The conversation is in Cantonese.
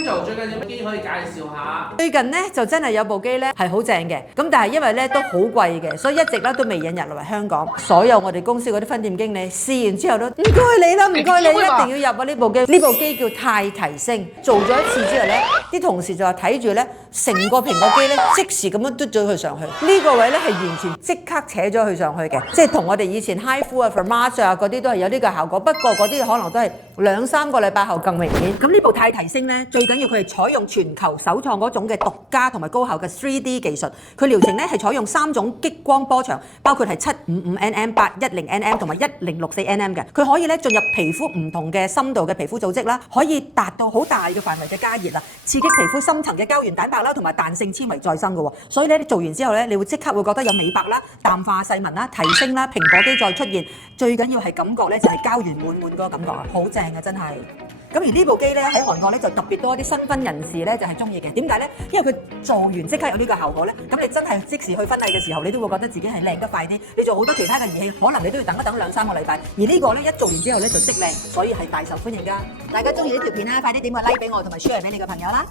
Angel 最近有部機可以介紹下？最近咧就真係有部機咧係好正嘅，咁但係因為咧都好貴嘅，所以一直咧都未引入落嚟香港。所有我哋公司嗰啲分店經理試完之後都唔該你啦，唔該你，一定要入啊呢部機。呢部機叫太提升，做咗一次之後咧，啲同事就話睇住咧成個蘋果機咧即時咁樣嘟咗佢上去。呢個位咧係完全即刻扯咗佢上去嘅，即係同我哋以前 HiFu 啊、Framax 啊嗰啲都係有呢個效果。不過嗰啲可能都係2-3個禮拜後更明顯。咁呢部太提升咧，最緊要佢係採用全球首創嗰種嘅獨家同埋高效嘅 3D 技術。佢療程咧係採用3種激光波長，包括係755nm、810nm 同埋1064nm嘅。佢可以咧進入皮膚唔同嘅深度嘅皮膚組織啦，可以達到好大嘅範圍嘅加熱啦，刺激皮膚深層嘅膠原蛋白啦，同埋彈性纖維再生嘅喎。所以咧，你做完之後咧，你會即刻會覺得有美白啦、淡化細紋啦、提升啦，蘋果肌再出現。最緊要係感覺咧就係膠原滿滿嗰個感覺啊，好正啊真係。咁而呢部機咧喺韓國咧就特別多啲新婚人士咧就係中意嘅。點解咧？因為佢做完即刻有呢個效果咧，咁你真係即時去婚禮嘅時候，你都會覺得自己係靚得快啲。你做好多其他嘅儀器，可能你都要等一等2-3個禮拜。而呢個咧一做完之後咧就即靚，所以係大受歡迎㗎。大家中意呢條片啦，快啲點個 like 俾我，同埋 share 俾你嘅朋友啦。